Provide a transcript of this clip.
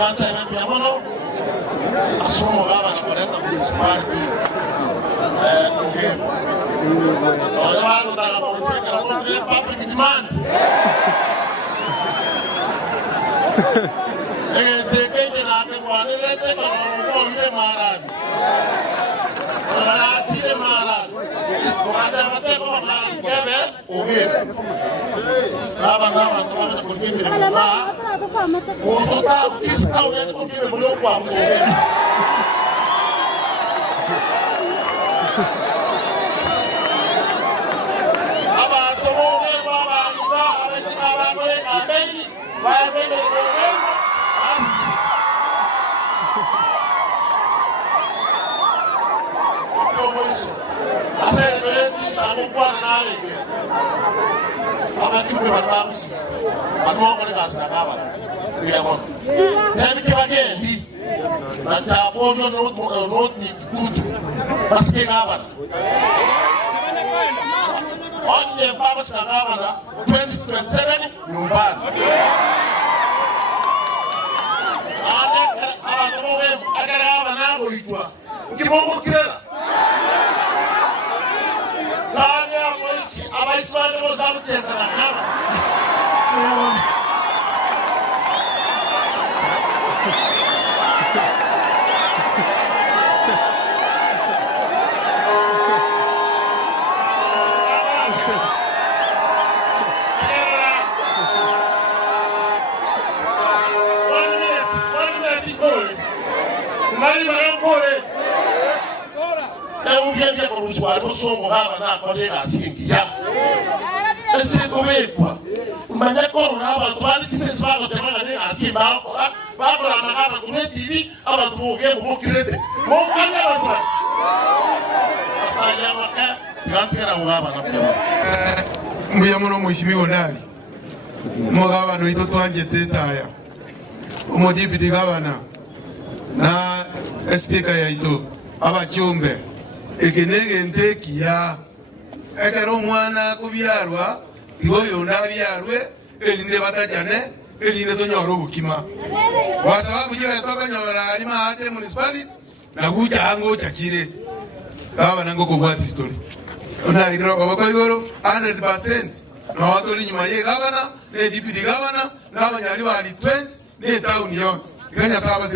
levanta evento ya mono asumo gaba na koleta municipality Ugemo oya bado daga bonse kala kontre public demand de que na ke wani lete ko mo ire maran oya tire maran ko ada bate ko maran kebe Ugemo Naba tomando por qué me va. O total que está olhando porque me molhou com a mulher. Aba tomou bem baba igual a ver se baba agora é bem. Vai ver o problema. Como isso? A série de sabe qual na lei. Abachume barabasi anwa ko gas na kaba ya mon tabi ke bagendi na ta bojo no tutu baske kaba onye baba ska kaba na 2027 nyumbani ane abato we agara kaba na boitwa kimongo kirela Abaiswani wazalo tesa na kama. Ubiambia kwa rushwa songo baba na kolega singi ya ese komekwa manya ko raba twali tsenzi bako temanga ne asimba bako na magaba kune TV aba tumoge mo kirete mo kanga batwa asaya maka gantera ngaba na pema mbuya muno mwishimiwa ndali mo gaba no ito twanje tetaya umodibi de gabana na speaker ya ito aba chumbe ekenege nteki ya ekero mwana kubyarwa igoyo ndabyarwe elinde batajane elinde tonyoro bukima kwa sababu je estoka nyora ali mahate municipality na kuja ango chakire baba nango kubwati story ona igro baba igoro 100% na watu nyuma ye gavana ne deputy gavana na abanyali bali 20 ne town yonse kanya saba